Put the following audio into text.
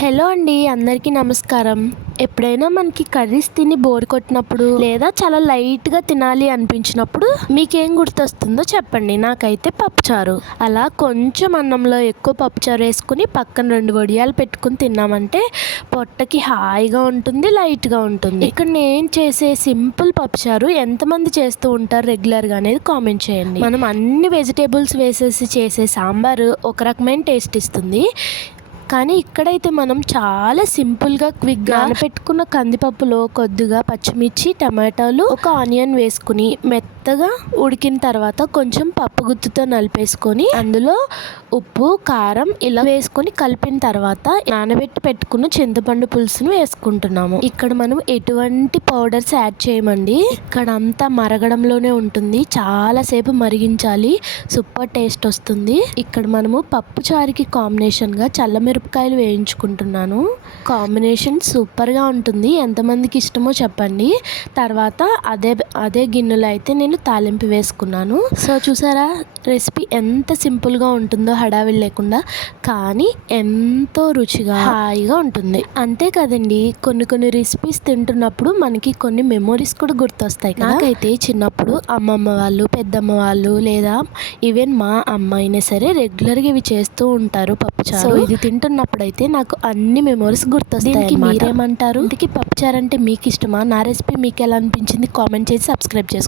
Hello అండి అందరికీ నమస్కారం. ఎప్పుడైనా మనకి కర్రీస్ తిని బోర్ కొట్టినప్పుడు లేదా చాలా లైట్గా తినాలి అనిపించినప్పుడు మీకేం గుర్తొస్తుందో చెప్పండి. నాకైతే పప్పుచారు. అలా కొంచెం అన్నంలో ఎక్కువ పప్పుచారు వేసుకుని పక్కన రెండు వడియాలు పెట్టుకుని తిన్నామంటే పొట్టకి హాయిగా ఉంటుంది లైట్గా ఉంటుంది. ఇక్కడ నేను చేసే సింపుల్ పప్పుచారు ఎంతమంది చేస్తూ ఉంటారు రెగ్యులర్గా అనేది కామెంట్ చేయండి. మనం అన్ని వెజిటేబుల్స్ వేసేసి చేసే సాంబారు ఒక రకమైన టేస్ట్ ఇస్తుంది. కానీ ఇక్కడైతే మనం చాలా సింపుల్గా క్విక్గా పెట్టుకున్న కందిపప్పులో కొద్దిగా పచ్చిమిర్చి టమాటాలు ఒక ఆనియన్ వేసుకుని మెత్తగా ఉడికిన తర్వాత కొంచెం పప్పు గుత్తుతో నలిపేసుకొని అందులో ఉప్పు కారం ఇలా వేసుకొని కలిపిన తర్వాత నానబెట్టి పెట్టుకున్న చింతపండు పులుసును వేసుకుంటున్నాము. ఇక్కడ మనం ఎటువంటి పౌడర్స్ యాడ్ చేయమండి. ఇక్కడ అంతా మరగడంలోనే ఉంటుంది. చాలాసేపు మరిగించాలి. సూపర్ టేస్ట్ వస్తుంది. ఇక్కడ మనము పప్పు చారుకి కాంబినేషన్గా చల్లమిరపకాయలు వేయించుకుంటున్నాను. కాంబినేషన్ సూపర్గా ఉంటుంది. ఎంతమందికి ఇష్టమో చెప్పండి. తర్వాత అదే అదే గిన్నెలో అయితే నేను తాలింపు వేసుకున్నాను. సో చూసారా? రెసిపీ ఎంత సింపుల్గా ఉంటుందో హడావిడి లేకుండా. కానీ ఎంతో రుచిగా హాయిగా ఉంటుంది. అంతే కదండి. కొన్ని కొన్ని రెసిపీస్ తింటున్నప్పుడు మనకి కొన్ని మెమొరీస్ కూడా గుర్తొస్తాయి. నాకైతే చిన్నప్పుడు అమ్మమ్మ వాళ్ళు పెద్దమ్మ వాళ్ళు లేదా ఈవెన్ మా అమ్మ అయినా సరే రెగ్యులర్గా ఇవి చేస్తూ ఉంటారు పప్పుచారు. సో ఇది తింటున్నప్పుడు అయితే నాకు అన్ని మెమొరీస్ గుర్తొస్తాయి మీరేమంటారు? ఇంతకీ పప్పుచారు అంటే మీకు ఇష్టమా నా రెసిపీ మీకు ఎలా అనిపించింది? కామెంట్ చేసి సబ్స్క్రైబ్ చేసుకోండి